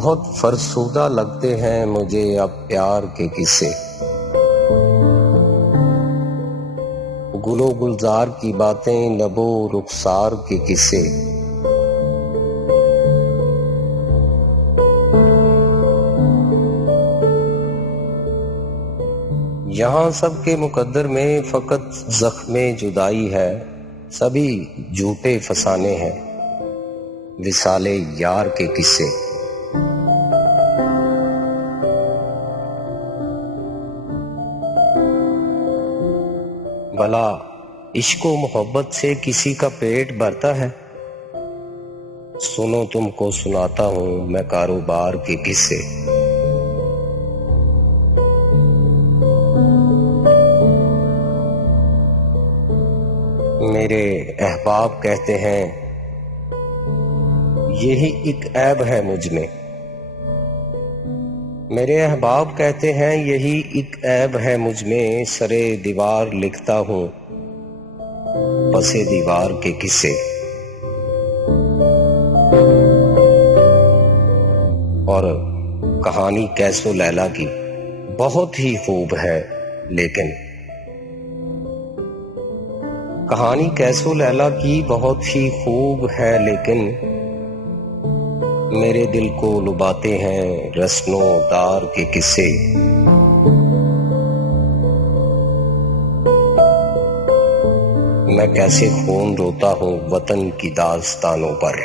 बहुत फरसुदा लगते हैं मुझे अब प्यार के किस्से। गुलो गुलजार की बातें, लबो रुखसार के किस्से। यहाँ सबके मुकद्दर में फकत जख्मे जुदाई है, सभी झूठे फसाने हैं विसाले यार के किस्से। भला इश्को मोहब्बत से किसी का पेट भरता है? सुनो तुमको सुनाता हूं मैं कारोबार के किस्से। मेरे अहबाब कहते हैं यही एक ऐब है मुझ में। मेरे अहबाब कहते हैं यही एक ऐब है मुझ में, सरे दीवार लिखता हूं पसे दीवार के किस्से। और कहानी कैसो लैला की बहुत ही खूब है, लेकिन कहानी कैसो लैला की बहुत ही खूब है, लेकिन मेरे दिल को लुभाते हैं रस्नो दार के किस्से। मैं कैसे खून रोता हूं वतन की दास्तानों पर।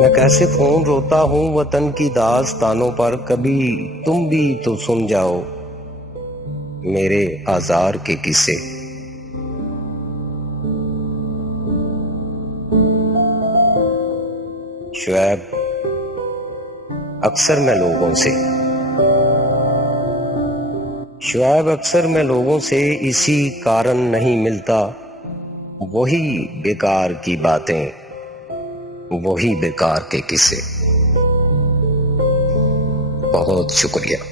मैं कैसे खून रोता हूं वतन की दास्तानों पर, कभी तुम भी तो सुन जाओ मेरे आजार के किस्से। शुएब अक्सर मैं लोगों से इसी कारण नहीं मिलता, वही बेकार की बातें, वही बेकार के किस्से। बहुत शुक्रिया।